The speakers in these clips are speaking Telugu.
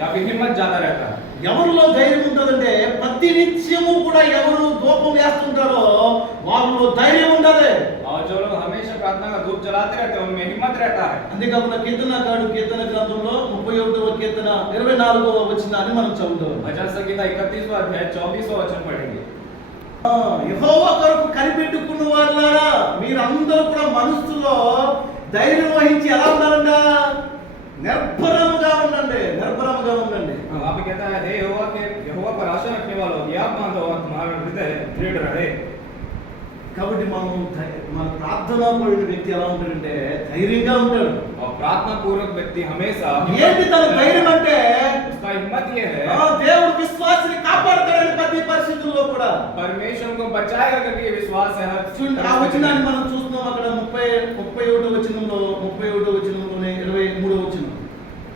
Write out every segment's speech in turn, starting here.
या फिर हिम्मत ज्यादा रहता है। ఎవరిలో ధైర్యం ఉంటుందంటే ప్రతి నిత్యము కూడా ఎవరు ధూపం వేస్తుంటారో వారిలో ధైర్యం ఉండదు. और जो लोग हमेशा प्रार्थना का धूप जलाते रहते हैं उनमें हिम्मत रहता है। అంతేకాకుండా కీర్తనకారుడు కీర్తన గ్రంథంలో 31వ కీర్తన 24వ వచనాన్ని మనం చదువుతాం. भजन संहिता 31वां अध्याय 24वां वचन पढ़ेंगे। యెహోవా కొరకు కనిపెట్టుకున్న వారులారా మీరందరూ కూడా మనస్సులో ధైర్యం వహించి ఎలా ఉండాలంట? నిర్భరముగా ఉండండి, నిర్భరముగా ఉండండి. वहाँ पे कहता है, हे यहोवा पर आशा रखने वालों, ये आप मान लो और तुम्हारा हृदय दृढ़ रहे। కాబట్టి మన ప్రార్థనా పరుడు వ్యక్తి ఎలా ఉంటాడంటే ధైర్యంగా ఉంటాడు. और प्रार्थना पूर्वक व्यक्ति हमेशा ఏంటి తన ధైర్యం అంటే उसका हिम्मत ये है దేవుడు విశ్వాసిని కాపాడతాడని ప్రతి పరిస్థితుల్లో కూడా परमेश्वर को बचाएगा क्योंकि ये विश्वास है हर ఆ వచనాన్ని మనం చూస్తున్నాం అక్కడ 31వ వచనంలో 31వ వచనంలోనే 23వ వచనం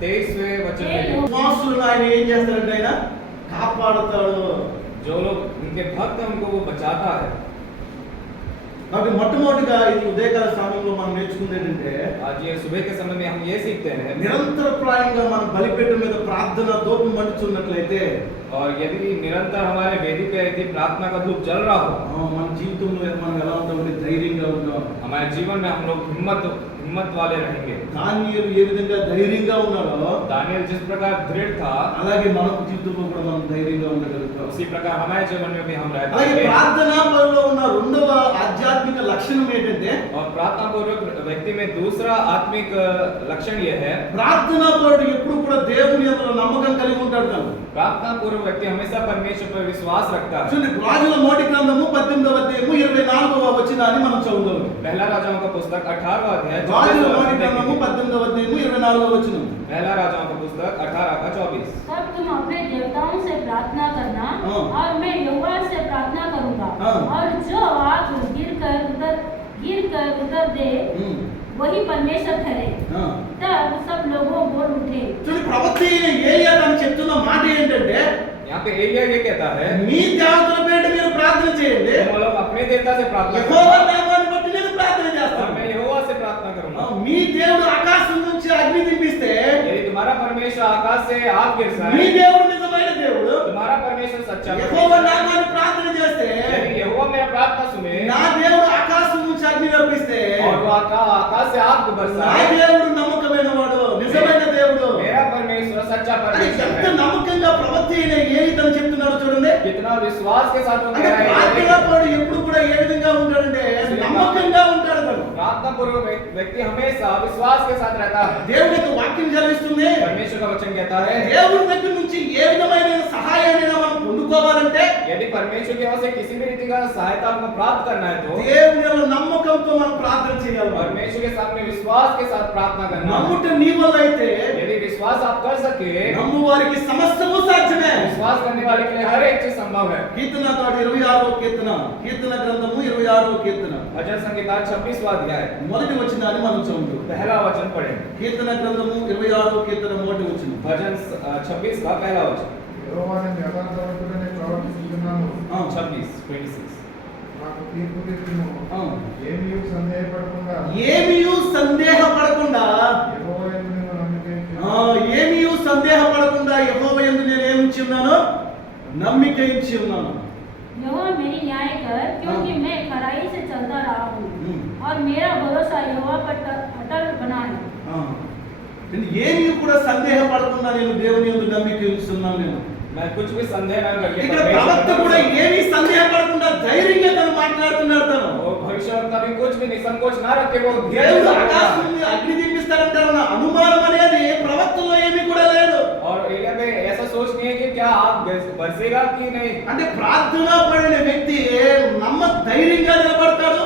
23वें वचन में విశ్వాసులను ఆయన ఏం చేస్తాడంటే ఆయన కాపాడతాడు. जो लोग उनके भक्त हैं उनको वो बचाता है। కాబట్టి మొట్టమొదటిగా ఈ ఉదయకాల సమయంలో మనం నేర్చుకునేది ఏంటంటే आज ये सुबह के समय में हम ये सीखते हैं నిరంతరప్రాయంగా మనం బలిపీఠం మీద ప్రార్థన ధూపం మండుతున్నట్లయితే और यदि निरंतर हमारे वेदी पे यदि प्रार्थना का धूप जल रहा हो మన జీవితంలో మనం ఎలా ఉంటామంటే ధైర్యంగా ఉంటాం. हमारे जीवन में हम लोग हिम्मत वाले रहेंगे। దానియేలు ఏ విధంగా ధైర్యంగా ఉన్నాడో दानियल जिस प्रकार दृढ़ था అలాగే మన జీవితంలో కూడా మనం ధైర్యంగా ఉండగలుగుతాం. उसी प्रकार हमारे जीवन में भी हम रहते అలాగే हैं। ప్రార్థనా పనిలో ఉన్న రెండవ ఆధ్యాత్మిక లక్షణం ఏంటంటే और प्रार्थना पूर्वक व्यक्ति में दूसरा आत्मिक लक्षण यह है ప్రార్థనా పరుడు ఎప్పుడు కూడా దేవుని యందు నమ్మకం కలిగి ఉంటాడు. తను प्रार्थना पूर्वक व्यक्ति हमेशा परमेश्वर पर विश्वास रखता है। చూడండి రాజుల మొదటి గ్రంథము 18వ అధ్యాయము 24వ వచనాన్ని మనం చదువుదాం. पहला राजाओं का पुस्तक 18वां अध्याय రాజుల 24वां మొదటి वचन గ్రంథము देखेंगे। 18వ అధ్యాయము 24వ వచనం. पहला राजाओं का पुस्तक 18 का 24। तब तुम अपने देवताओं से प्रार्थना करना और मैं यहोवा से प्रार्थना करूंगा और जो आग गिर कर उतर दे वही परमेश्वर ठहरे। तब सब लोगों बोल उठे। చూడండి ప్రవక్త అయిన ఏలియా తను చెప్తున్న మాట ఏంటంటే यहाँ पे एलिया ये कहता है మీ దేవతల పేరిట మీరు ప్రార్థన చేయండి, तुम लोग अपने देवता से प्रार्थना యెహోవా करो నామాన్ని బట్టి నేను ప్రార్థన और చేస్తాను. मैं यहोवा से प्रार्थना करूंगा। మీ దేవుడు ఆకాశం నుంచి అగ్ని దింపిస్తే यदि तुम्हारा परमेश्वर आकाश से आग మీ गिरसाए, దేవుడు నిజమైన దేవుడు, तुम्हारा परमेश्वर सच्चा యెహోవా परमेश्वर, నామాన్ని ప్రార్థన చేస్తే यदि यहोवा मेरा प्रार्थना सुने నా దేవుడు ఆకాశం నుంచి అగ్ని రప్పిస్తే और वो आकाश से आग నా बरसाए, దేవుడు నమ్మకమైన వాడు, నిజమైన దేవుడు. मेरा परमेश्वर सच्चा అది परमेश्वर ఎంత है। నమ్మకంగా ప్రవక్త అయిన ఏలి తను చెప్తున్నాడు చూడండి. कितना विश्वास के साथ वो అంటే कह रहा है। ప్రార్థనా పరుడు ఎప్పుడు కూడా ఏ విధంగా ఉంటాడంటే నమ్మకంగా ఉంటాడు. తను प्रार्थना पूर्वक व्यक्ति हमेशा विश्वास के साथ रहता है। దేవుడి యొక్క వాక్యం చదివిస్తుంది. परमेश्वर का वचन कहता है దేవుడి దగ్గర నుంచి ఏ విధమైన సహాయాన్ని మనం పొందుకోవాలంటే यदि परमेश्वर की ओर से किसी भी रीति का सहायता को प्राप्त करना है तो దేవుని యొక్క నమ్మకంతో మనం ప్రార్థన చేయాలి. परमेश्वर के सामने विश्वास के साथ प्रार्थना करना है। నమ్ముట నీ వల్ల అయితే यदि विश्वास आप कर सके, నమ్ము వారికి సమస్తము సాధ్యమే. विश्वास करने वाले के लिए हर एक चीज संभव है। కీర్తనకారుడు 26వ కీర్తన, కీర్తన గ్రంథము 26వ కీర్తన भजन संहिता 26वां अध्याय మొదటి వచనాన్ని మనం చదువుతాం. पहला वचन पढ़ेंगे। కీర్తన గ్రంథము 26వ కీర్తన మొదటి వచనం. भजन 26 का पहला वचन। యెహోవా నేను యథార్థవంతుడనే ప్రవర్తిస్తున్నాను. 26 నాకు తీర్పు తీర్చుము. ఆ. ఏమీ సందేహపడకుండా ఏమీయు సందేహపడకుండా యెహోవా యందు నేను నమ్మిక ఉంచుము. ఏమీయు సందేహపడకుండా యెహోవా యందు నేను ఏమి ఉంచి ఉన్నాను? నమ్మిక ఉంచి ఉన్నాను. यहोवा मेरी न्याय कर क्योंकि मैं खराई से चलता रहा हूँ और मेरा भरोसा यहोवा पर अटल बना है। ఏమీ కూడా సందేహపడకుండా నేను దేవుని యందు నమ్మిక ఉంచున్నాను. నేను मैं कुछ भी संदेह न करके ఇక్కడ ప్రవక్త కూడా ఏమీ సందేహపడకుండా ధైర్యంగా తను మాట్లాడుతున్నాడు. తను भविष्यवक्ता भी कुछ भी निसंकोच ना रखे वो దేవుడు ఆకాశం నుండి అగ్ని దింపిస్తాడంటారన్న అనుమానం అనేది ప్రవక్తలో ఏమీ కూడా లేదు. और एलिया में ऐसा सोच नहीं है कि क्या आग बरसेगा कि नहीं। అంటే ప్రార్థన పడిన వ్యక్తి ధైర్యంగా నిలబడతాడు.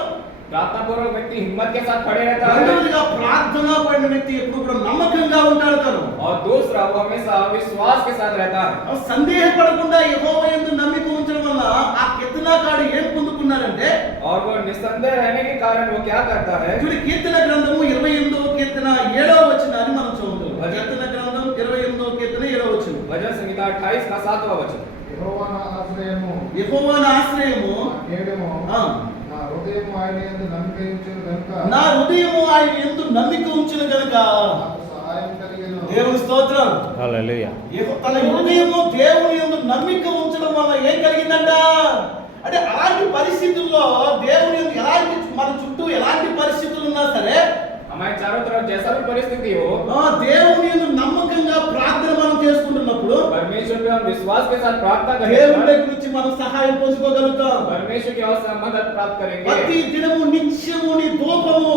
प्रार्थना पूर्वक व्यक्ति हिम्मत के साथ खड़े रहता है రెండవదిగా ప్రార్థన పడిన వ్యక్తి ఎప్పుడు కూడా నమ్మకంగా ఉంటాడు. తను और दूसरा वो हमेशा विश्वास के साथ रहता है। సందేహపడకుండా యెహోవా యందు నమ్మిక ఉంచడం వల్ల ఆ కీర్తనకారుడు ఏం పొందుకున్నాడంటే और वो निसंदेह रहने के कारण वो क्या करता है, చూడు కీర్తన గ్రంథము 28వ కీర్తన 7వ వచనాన్ని మనం చదువుతాం. కీర్తన గ్రంథం 28వ కీర్తన 7వ వచనం. भजन संहिता 28 का 7वां वचन। యెహోవా నా ఆశ్రయము, యెహోవా నా ఆశ్రయము, నా కేడము, ఆ, నా హృదయము ఆయన యందు నమ్మిక ఉంచును గనుక నా హృదయము ఆయన యందు నమ్మిక ఉంచును గనుక నాకు సహాయం కలిగి కలిగెను. దేవుని స్తోత్రం. హల్లెలూయా. తన హృదయము దేవుని యందు నమ్మిక ఉంచడం వల్ల ఏం కలిగిందంట అంటే అలాంటి పరిస్థితుల్లో దేవుని యందు ఎలాంటి మన చుట్టూ ఎలాంటి పరిస్థితులు ఉన్నా సరే हमारे चारों तरफ जैसा भी परिस्थिति हो, దేవుని యందు నమ్మకంగా ప్రార్థన మనం చేసుకుంటున్నప్పుడు परमेश्वर पे हम विश्वास के साथ प्रार्थना దేవుని करेंगे, దగ్గర నుంచి మనం సహాయం పొందుకోగలుగుతాం. परमेश्वर की ओर से हम मदद प्राप्त ప్రతి करेंगे। దినము నిత్యము నీ ధూపము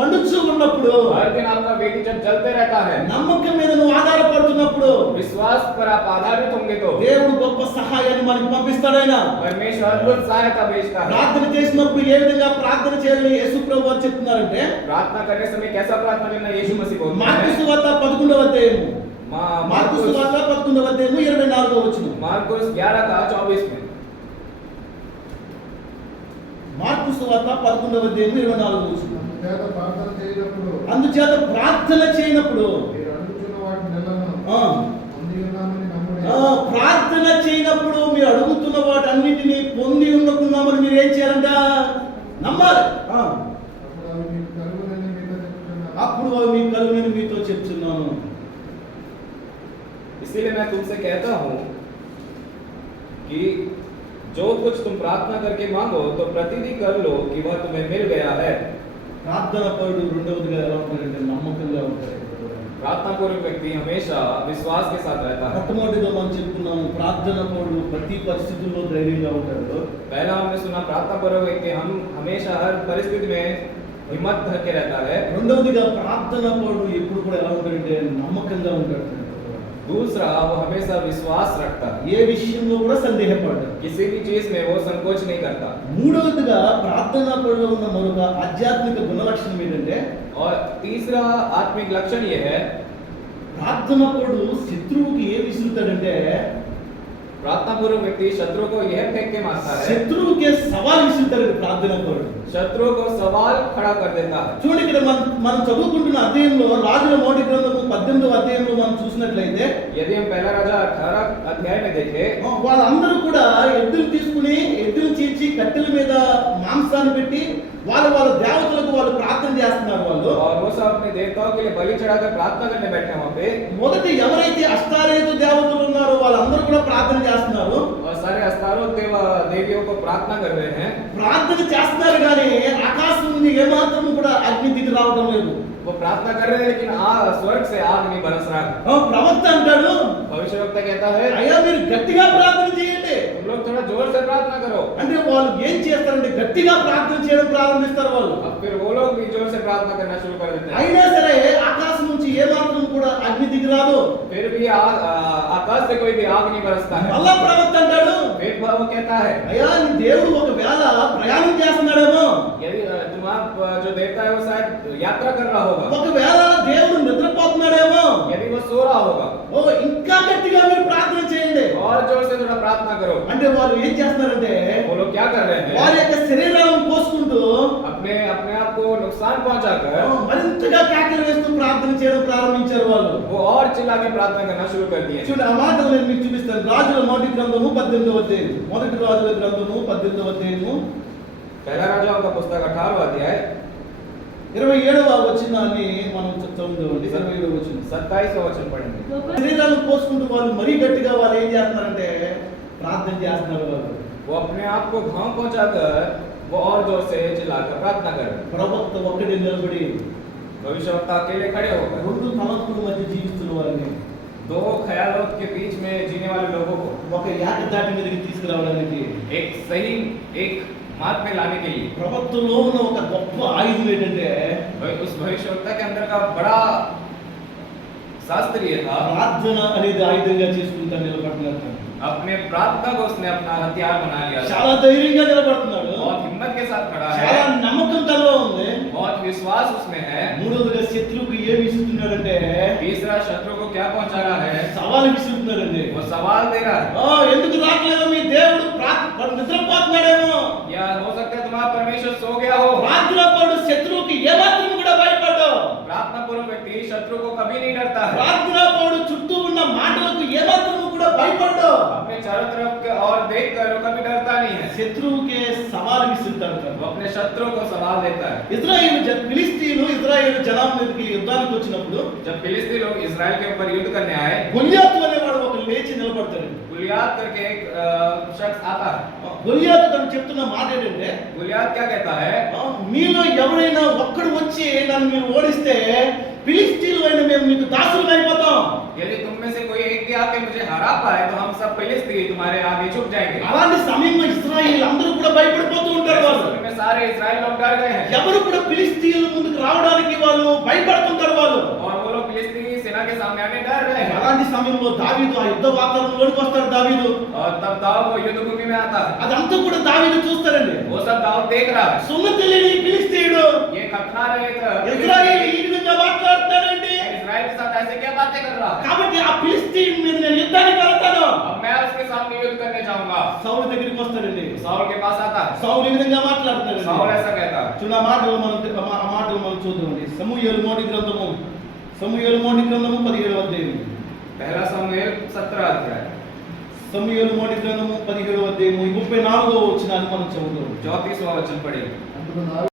మండుచు ఉన్నప్పుడు हर दिन आपका वेदी जब जलते रहता है, నమ్మకం మీద నువ్వు ఆధారపడుతున్నప్పుడు विश्वास पर आप आधारित होंगे तो దేవుడు గొప్ప సహాయాన్ని మనకు పంపిస్తాడైనా. परमेश्वर अद्भुत सहायता भेजता है। ప్రార్థన చేసినప్పుడు ఏ విధంగా ప్రార్థన చేయాలని యేసు ప్రభు వారు చెప్తున్నారంటే प्रार्थना करने समय कैसा प्रार्थना करना यीशु मसीह बोलते మార్కు हैं। సువార్త 11వ అధ్యాయము మార్కు मार्कुस సువార్త 11వ అధ్యాయము 24వ వచనం. 11 का 24 में మార్కు సువార్త 11వ అధ్యాయము 24వ వచనం. అందుచేత ప్రార్థన చేయనప్పుడు అందుచేత ప్రార్థన చేయనప్పుడు మీరు అడుగుతున్న వాటి నెలను ఆ, పొంది ఉన్నామని నమ్ముడి. ప్రార్థన చేయనప్పుడు మీరు అడుగుతున్న వాటన్నిటిని పొంది ఉన్నకున్నామని మీరు ఏం చేయాలంట నమ్మాలి. అప్పుడు అవి మీకు కలుగునని మీతో చెప్తున్నాను. అప్పుడు అవి మీకు కలుగునని మీతో చెప్తున్నాను. इसीलिए मैं तुमसे कहता हूँ कि जो कुछ तुम प्रार्थना करके मांगो तो प्रतिदिन कर लो कि वह तुम्हें मिल गया है। ప్రార్థన పరుడు రెండవదిగా ఎలా ఉంటారంటే నమ్మకంగా ఉంటారు. प्रार्थना पूर्वक व्यक्ति हमेशा विश्वास के साथ रहता है। మొట్టమొదటిగా మనం చెప్పుకున్నాము ప్రార్థన పరుడు ప్రతి పరిస్థితుల్లో ధైర్యంగా ఉంటాడు. पहला हमने सुना प्रार्थना पूर्वक व्यक्ति हम हमेशा हर परिस्थिति में हिम्मत धर के रहता है। రెండవదిగా ప్రార్థన పరుడు ఎప్పుడు కూడా ఎలా ఉంటాడంటే నమ్మకంగా ఉంటాడు. दूसरा वो हमेशा विश्वास रखता है, ఏ విషయంలో కూడా సందేహపడ్డాడు. किसी भी चीज में वो संकोच नहीं करता। మూడవదిగా ప్రార్థన పరుడులో ఉన్న మరొక ఆధ్యాత్మిక గుణలక్షణం ఏంటంటే और तीसरा आत्मिक लक्षण ये है, ప్రార్థన పరుడు శత్రువుకి ఏ విసురుతాడంటే प्रार्थना पूर्वक व्यक्ति शत्रु को यह फेंक के मारता है, శత్రువుకే సవాల్ విసురుతాడు ప్రార్థన పరుడు. शत्रु को सवाल खड़ा कर देता है। చూడండి ఇక్కడ మనం చదువుకుంటున్న అధ్యాయంలో రాజుల మొదటి గ్రంథము 18వ అధ్యాయంలో మనం చూసినట్లయితే यदि हम पहला राजा 18 अध्याय में देखें, వాళ్ళందరూ కూడా ఎద్దులు తీసుకుని ఎద్దులు చీల్చి కట్టెల మీద మాంసాన్ని పెట్టి వాళ్ళ దేవతలకు వాళ్ళు ప్రార్థన చేస్తున్నారు. వాళ్ళు और वो सब अपने देवताओं के लिए बलि चढ़ाकर प्रार्थना करने बैठे हैं वहाँ पे, మొదటి ఎవరైతే అష్టారేతు దేవతలు ఉన్నారో వాళ్ళందరూ కూడా ప్రార్థన చేస్తున్నారు. और सारे अस्तारों देवियों को प्रार्थना कर रहे हैं। ప్రార్థన చేస్తున్నారు కానీ ఆకాశం నుండి ఏమాత్రం కూడా అగ్ని దిగి రావడం లేదు. वो प्रार्थना कर रहे हैं लेकिन स्वर्ग से आग नहीं बरस रहा है। ప్రవక్త అంటాడు, भविष्यवक्ता कहता है అయ్యా మీరు గట్టిగా ప్రార్థన చేయండి. तुम लोग थोड़ा जोर से प्रार्थना करो। అంటే వాళ్ళు ఏం చేస్తారంటే గట్టిగా ప్రార్థన చేయడం ప్రారంభిస్తారు వాళ్ళు. अब फिर वो लोग भी जोर से प्रार्थना करना शुरू कर देते हैं। అయినా సరే ఆకాశం నుంచి ఏమాత్రం కూడా అగ్ని దిగి రాదు. फिर भी आकाश से कोई भी आग नहीं बरसता है। మళ్ళా ప్రవక్త అంటాడు, फिर वो कहता है అయ్యా నీ దేవుడు ఒకవేళ ప్రయాణం చేస్తున్నాడేమో, यदि तुम जो देवता है वो शायद यात्रा कर रहा होगा, ఒకవేళ దేవుడు నిద్రపోతున్నాడేమో, यदि वो सो रहा होगा, ఓ ఇంకా గట్టిగా మీరు ప్రార్థన చేయండి. और जोर से थोड़ा प्रार्थना करो। అంటే వాళ్ళు ఏం చేస్తున్నారంటే वो लोग क्या कर रहे వారి हैं, యొక్క శరీరాలను కోసుకుంటూ अपने अपने आप को नुकसान पहुंचाकर మరింతగా కేకలు వేస్తూ ప్రార్థన చేయడం ప్రారంభించారు వాళ్ళు. वो और चिल्ला के प्रार्थना करना शुरू कर दिए। చూడండి ఆ మాటలు నేను మీకు చూపిస్తాను. రాజుల మొదటి గ్రంథము 18వ అధ్యాయం, మొదటి రాజుల గ్రంథము 18వ అధ్యాయము पहला राजाओं का पुस्तक 18वां अध्याय 27వ వచనాన్ని మనం చదువుదామండి. 27వ వచనం. 27वां वचन पढ़ेंगे। శరీరాలను కోసుకుంటూ వాళ్ళు మరీ గట్టిగా వాళ్ళు ఏం చేస్తున్నారంటే ప్రార్థన చేస్తున్నారు. వాళ్ళు वो अपने आप को घाव पहुंचाकर वो और जोर से चिल्लाकर प्रार्थना कर रहे हैं। ప్రవక్త ఒక్కడే నిలబడి भविष्यवक्ता अकेले खड़े होकर రెండు తలంపుల మధ్య జీవిస్తున్న వారిని दो ख्यालों के बीच में जीने वाले लोगों को ఒక ఏకదాటి మీదకి తీసుకురావడానికి एक सही एक मार्ग में लाने के लिए ప్రవక్తలో ఉన్న ఒక గొప్ప ఆయుధం ఏంటంటే उस भविष्यवक्ता के अंदर का बड़ा शास्त्र ये था, ప్రార్థన అనేది ఆయుధంగా చేసుకుంటా నిలబడుతున్నారు. अपने प्रार्थना को उसने अपना हथियार बना लिया था। చాలా ధైర్యంగా నిలబడుతున్నాడు. बहुत हिम्मत के साथ खड़ा చాలా है, నమ్మకం తనలో ఉంది. बहुत विश्वास उसमें है। మూడవదిగా శత్రువుకు ఏమి విసురుతున్నాడంటే तीसरा शत्रु को क्या पहुंचा रहा है, సవాలు విసురుతున్నాడండి. वो सवाल दे रहा है। ఎందుకు రావట్లేదు మీ దేవుడు నిద్రపోతున్నాడేమో. या हो सकता है तुम्हारा परमेश्वर सो गया हो। ప్రార్థన పడు శత్రువుకి ఏమాత్రం కూడా భయపడ్డావు. प्रार्थना पूर्वक व्यक्ति शत्रु को कभी नहीं डरता है। ప్రార్థన పడు చుట్టూ ఉన్న మాటలకు ఏమాత్రం కూడా భయపడ్డావు. अपने चारों तरफ और देख कर वो कभी डरता नहीं है। శత్రువుకే సవాలు విసురుతాడు. वो अपने शत्रुओं को सवाल देता है। ఫిలిస్తీన్లు ఇజ్రాయేలు జనం మీదకి యుద్ధానికి వచ్చినప్పుడు जब फिलिस्ती लोग इजराइल के ऊपर युद्ध करने आए, గొలియాతు అనేవాడు ఒక లేచి నిలబడతాడు. गुलियात करके एक शख्स आता है। గొలియాతు తను చెప్తున్న మాట ఏంటంటే, गुलियात क्या कहता है? మీలో ఎవరైనా ఒక్కడు వచ్చి నన్ను మీరు ఓడిస్తే ఫిలిస్తీన్లు అయిన మేము మీకు దాసులు అయిపోతాం. यदि तुम में से कोई एक भी आके मुझे हरा पाए तो हम सब फिलिस्ती तुम्हारे आगे झुक जाएंगे। అలాంటి సమయంలో ఇశ్రాయేలు అందరూ కూడా భయపడిపోతూ ఉంటారు. ऐसे వాళ్ళు समय में सारे इजराइल लोग डर गए हैं ఎవరు కూడా ఫిలిస్తీన్ల ముందుకు రావడానికి వాళ్ళు భయపడుతుంటారు. వాళ్ళు और वो लोग फिलिस्ती की सेना के सामने आने डर रहे हैं। అలాంటి సమయంలో దావీదు ఆ యుద్ధ వాతావరణంలోకి వస్తాడు. దావీదు और तब दाऊद वो युद्ध भूमि में आता है। అదంతా కూడా దావీదు చూస్తారండి. वो सब दाऊद देख रहा है। సున్నతి లేని ఫిలిస్తీయుడు ये खतना रहित ఇశ్రాయేలు ఈ విధంగా మాట్లాడుతాడండి. इजराइल के साथ ऐसे क्या बातें कर रहा है? కాబట్టి ఆ ఫిలిస్తీన్ మీద నేను యుద్ధానికి వెళ్తాను. अब मैं उसके सामने युद्ध करने जाऊंगा। సౌలు దగ్గరికి వస్తాడండి. साउल के पास आता है। సౌలు ఈ విధంగా మాట్లాడుతాడు. साउल ऐसा कहता है। చూడ మాటలు మనం చూద్దామండి. సమూయేలు మొదటి గ్రంథము 17వ అధ్యాయం. पहला शमूएल 17 अध्याय। సమూయేలు మొదటి గ్రంథము 17వ అధ్యాయము 34వ వచనాన్ని మనం చదువుదాం. 34वां वचन पढ़ेंगे। అందుకు